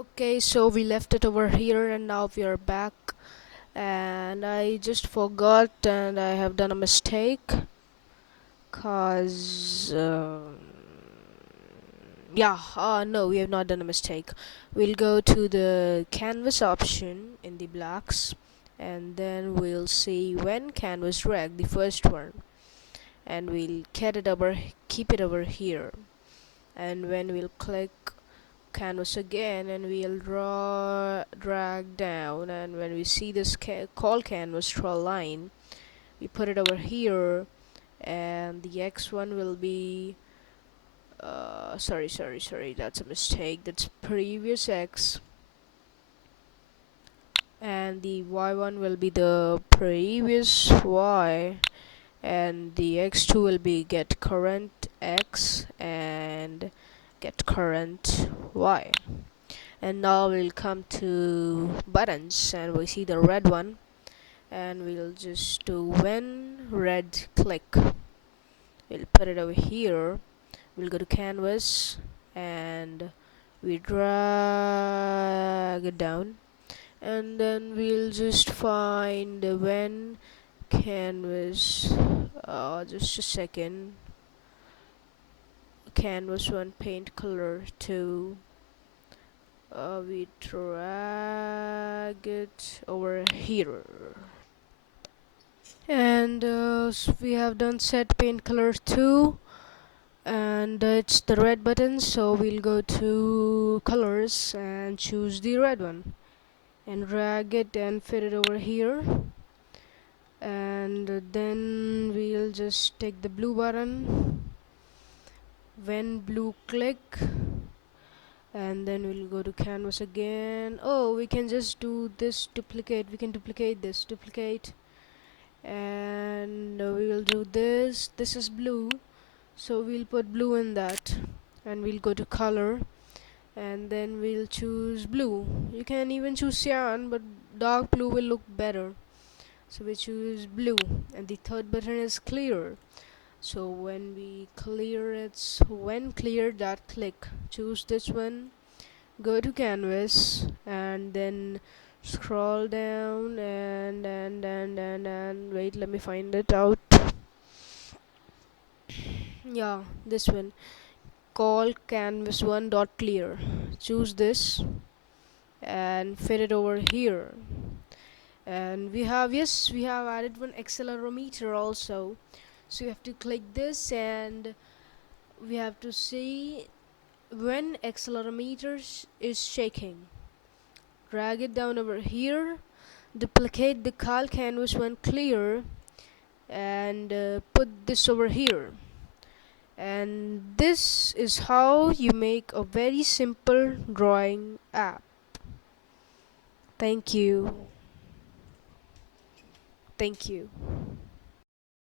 Okay, so we left it over here and now we are back. And I just forgot and I have done a mistake. Cause, no, we have not done a mistake. We'll go to the canvas option in the blocks and then we'll see when canvas rag, the first one. And we'll keep it over here. And when we'll click canvas again and we'll drag down, and when we see this call canvas draw line, we put it over here, and the X one will be sorry, that's a mistake, that's previous X, and the Y one will be the previous Y, and the X2 will be get current X and get current Y. And now we'll come to buttons and we see the red one, and we'll just do when red click, we'll put it over here. We'll go to canvas and we drag it down, and then we'll just find when canvas, just a second, canvas 1 paint color 2, we drag it over here, and we have done set paint color 2, and it's the red button, so we'll go to colors and choose the red one and drag it and fit it over here, and then we'll just take the blue button, when blue click, and then we'll go to canvas again. Oh, we can just do this duplicate, we can duplicate this, and we will do this is blue, so we'll put blue in that, and we'll go to color and then we'll choose blue. You can even choose cyan, but dark blue will look better, so we choose blue. And the third button is clear, so when we clear, it's when clear dot click, choose this one, go to canvas and then scroll down and wait, let me find it out. Yeah, this one, call canvas 1 dot clear, choose this and fit it over here. And we have added one accelerometer also, so you have to click this and we have to see when accelerometer is shaking. Drag it down over here, duplicate the call canvas 1 clear, and put this over here. And this is how you make a very simple drawing app. Thank you.